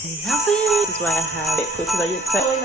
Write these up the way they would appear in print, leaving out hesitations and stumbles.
I love it. This is why I have it. Because are you excited?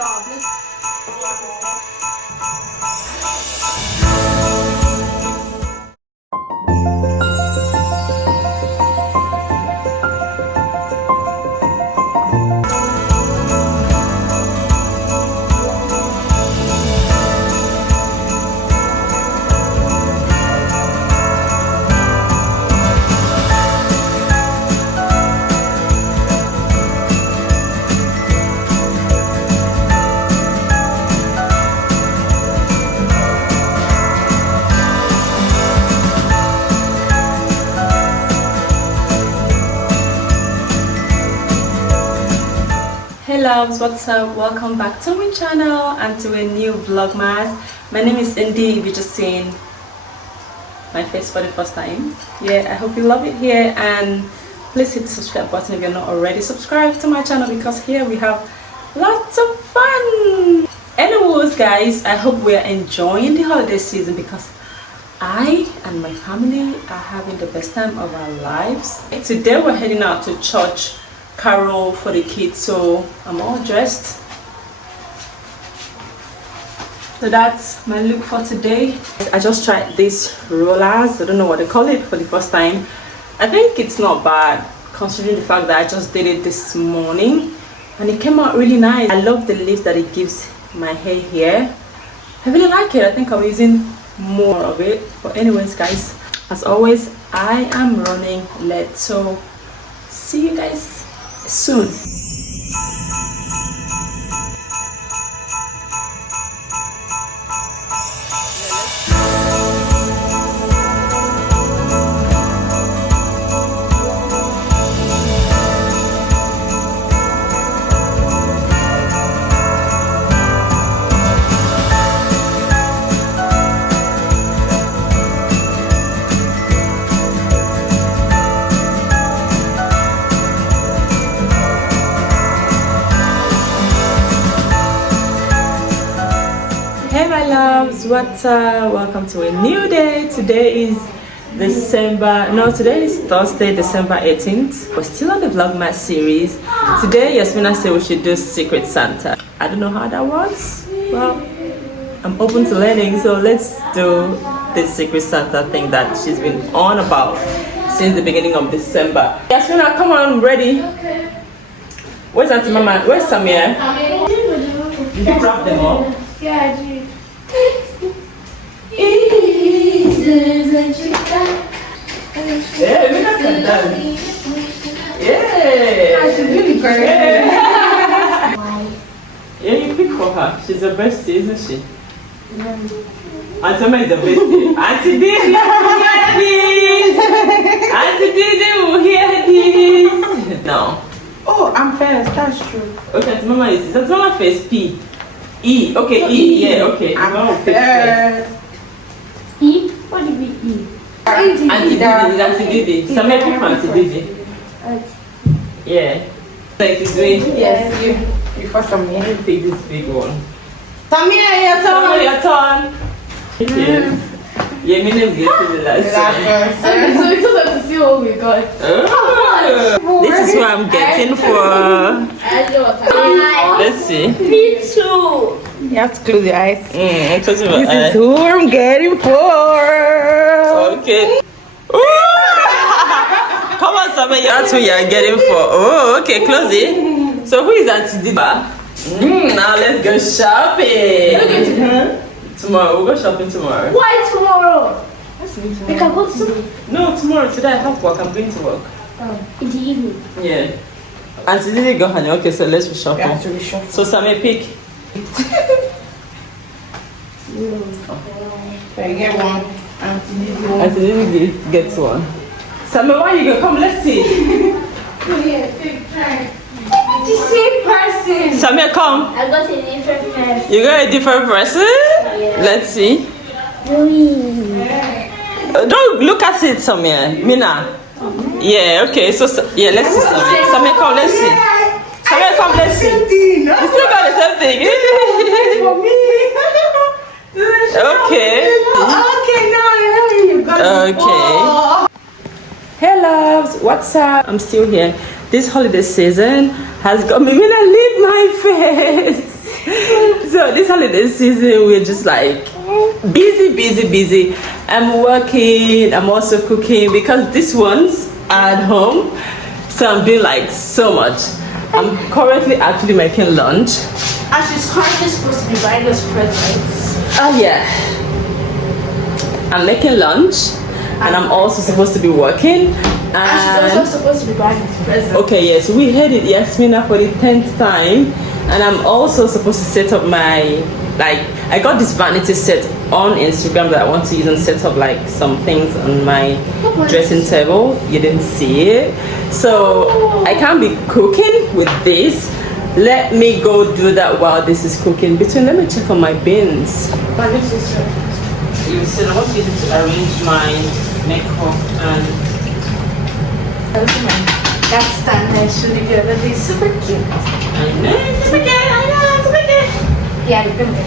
Hey loves, what's up? Welcome back to my channel and to a new Vlogmas. My name is Indy. If you're just seeing my face for the first time, yeah, I hope you love it here, and please hit the subscribe button if you're not already subscribed to my channel, because here we have lots of fun. Anyways guys, I hope we are enjoying the holiday season, because I and my family are having the best time of our lives. Today we're heading out to church carol for the kids, so I'm all dressed. So that's my look for today. I just tried these rollers. I don't know what they call it for the first time. I think it's not bad considering the fact that I just did it this morning and it came out really nice. I love the lift that it gives my hair here. I really like it. I think I'm using more of it. But anyways guys, as always, I am running late, so see you guys soon. Loves, what's up? Welcome to a new day. Today is today is Thursday, December 18th. We're still on the Vlogmas series. Today Yasmina said we should do Secret Santa. I don't know how that works. Well, I'm open to learning, so let's do this Secret Santa thing that she's been on about since the beginning of December. Yasmina, come on, ready? Where's Auntie Mama? Where's Samir? Did you wrap them up? Yeah, I did. Yeah, we can dance. Yeah. She's really great. Yeah. Yeah, you pick for her. She's the bestie, isn't she? Auntie Mama is the bestie. Auntie Didi will hear this. Auntie Didi will hear this. No. Oh, I'm first. That's true. Okay, Auntie Mama is Auntie Mama face P. E. Okay, E. Yeah, okay. I'm first. E? What did we E? Auntie Didi. Samia pick for Auntie Didi. Yeah. Like it's doing. Yes, you for Samia. Let me take this big one. Samia, your turn. Samia, your turn. Yes. Yeah, my name is getting the last one. Okay, so we just have to see what we got. Oh. This is what I'm getting for. Let's see. Me too. You have to close your eyes. This This is who I'm getting for. Okay. Come on, Samia, that's who you're getting for. Oh, okay, close it. So who is Auntie Diba? Now let's go shopping. Tomorrow, we'll go shopping tomorrow. Why tomorrow? We can go to. No, tomorrow. Today I have work. I'm going to work. In the evening. Yeah. Auntie Didi go honey. Okay, so let's be shopping. Yeah, to be shopping. So Samia pick. So you get one. Auntie Didi gets one. Samia, why you go? Come, let's see. The same person. Samia, come. I got a different person. You got a different person? Yeah. Let's see. Don't look at it, Samia. Mina. Yeah, okay. So, yeah, let's see Samia. Samia, come, let's see. Samia, come, let's see. You still got the same thing. Okay. Okay, now I know you got it. Okay. Hey loves, what's up? I'm still here. This holiday season has got me when I leave my face. So this holiday season we're just like busy. I'm working, I'm also cooking because this one's at home. So I'm doing like so much. I'm currently actually making lunch. And she's currently supposed to be buying us presents. Oh yeah. I'm making lunch and I'm also supposed to be working. And she's also supposed to be buying us presents. Okay, yes, we heard it, Yasmina, for the 10th time. And I'm also supposed to set up my, I got this vanity set on Instagram that I want to use and set up like some things on my dressing table. You didn't see it. So I can't be cooking with this. Let me go do that while this is cooking. Let me check on my bins. But this is You said I want to use it to arrange my makeup and that stand is really good. It'll be super cute. I know, it's super cute. I know, it's super cute. Yeah, you're gonna get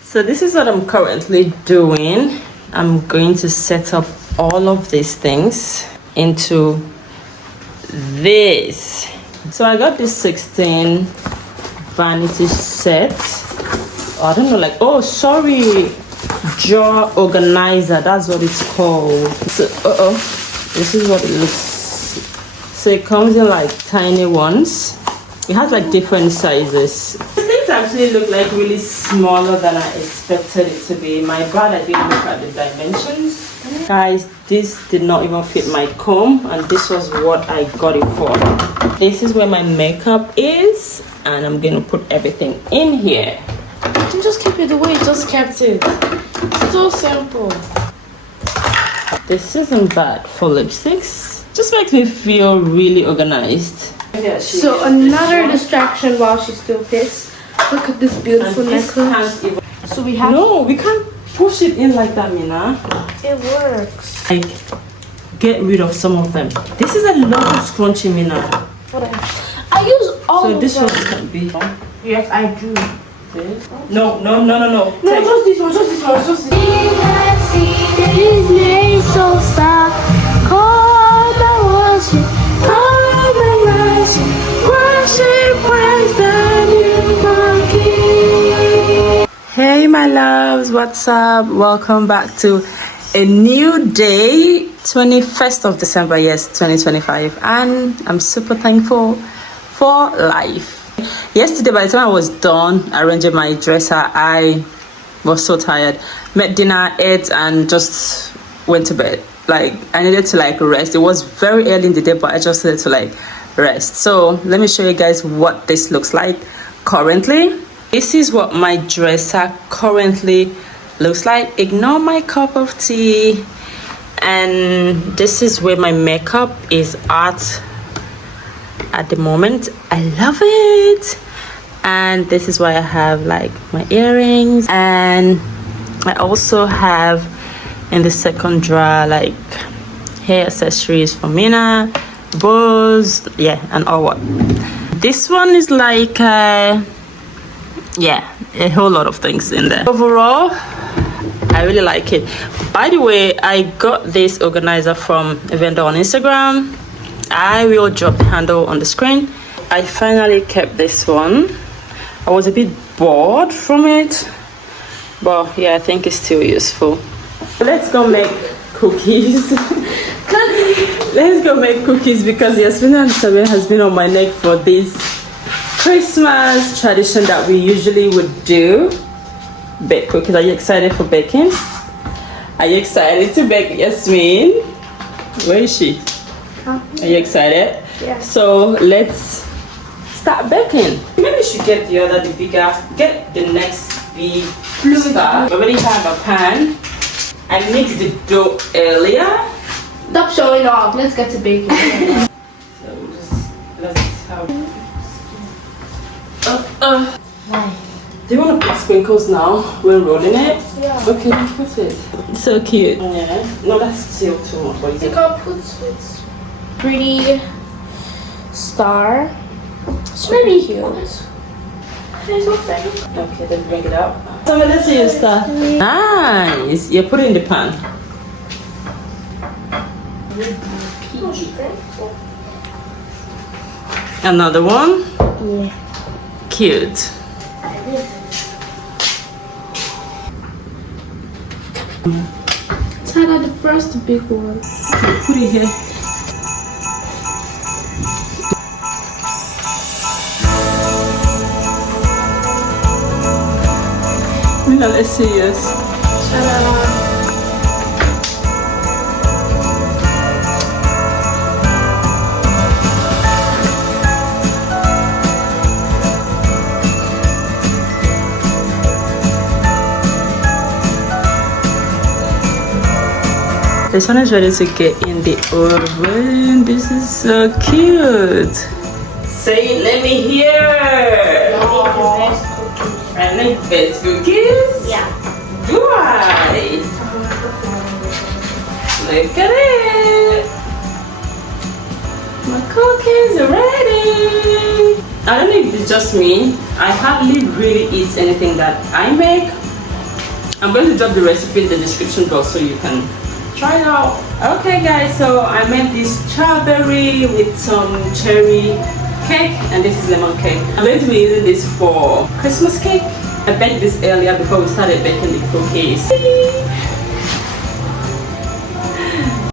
it. So this is what I'm currently doing. I'm going to set up all of these things into this. So I got this 16 vanity set. I don't know, like, oh sorry, drawer organizer, that's what it's called. So this is what it looks. So it comes in like tiny ones. It has like different sizes. Things actually look like really smaller than I expected it to be. My bad, I didn't look at the dimensions. Guys, this did not even fit my comb, and this was what I got it for. This is where my makeup is, and I'm gonna put everything in here. You can just keep it the way you just kept it. It's so simple. This isn't bad for lipsticks. Just makes me feel really organized. So another distraction while she still fits. Look at this beautiful necklace. So we have. No, we can't push it in like that, Mina. It works. Like, get rid of some of them. This is a lot of scrunchie, Mina. I use all So of this them. one can be. Yes, I do. No. No, just this one, just this one, just this one. His name so stop. Call the worship, call the worship, praise the new King. Hey my loves, what's up? Welcome back to a new day, 21st of December, yes, 2025, and I'm super thankful for life. Yesterday, by the time I was done arranging my dresser, I was so tired. Made dinner, ate, and just went to bed. Like, I needed to like rest. It was very early in the day, but I just needed to like rest. So let me show you guys what this looks like currently. This is what my dresser currently looks like. Ignore my cup of tea. And this is where my makeup is at the moment. I love it. And this is why I have like my earrings, and I also have in the second drawer like hair accessories for Mina, bows, yeah, and all what. This one is like yeah, a whole lot of things in there. Overall, I really like it. By the way, I got this organizer from a vendor on Instagram. I will drop the handle on the screen. I finally kept this one. I was a bit bored from it, but yeah, I think it's still useful. Let's go make cookies. Let's go make cookies because Yasmina and Sabrina has been on my neck for this Christmas tradition that we usually would do. Bake cookies. Are you excited for baking? Are you excited to bake, Yasmin? Where is she? Are you excited? Yeah. So let's start baking. Maybe you should get the bigger, get the next big stuff. I already have a pan. I mixed the dough earlier. Stop showing off. Let's get to baking. So let's have. Do you want to put sprinkles now? We're rolling it. Yeah. Okay, put it. So cute. Yeah. No, that's still too much. What is You it? can put with pretty star. It's really cute. Okay, then bring it up. So let's see your stuff. Nice. You put it in the pan. Another one. Yeah. Cute. Try out the first big one. Put it here. Now let's see this. This one is ready to get in the oven. This is so cute. Say it, let me hear. I like best cookies. Yeah. Right. Look at it. My cookies are ready. I don't know if it's just me. I hardly really eat anything that I make. I'm going to drop the recipe in the description box so you can try it out. Okay guys, so I made this strawberry with some cherry cake, and this is lemon cake. I'm going to be using this for Christmas cake. I baked this earlier before we started baking the cookies.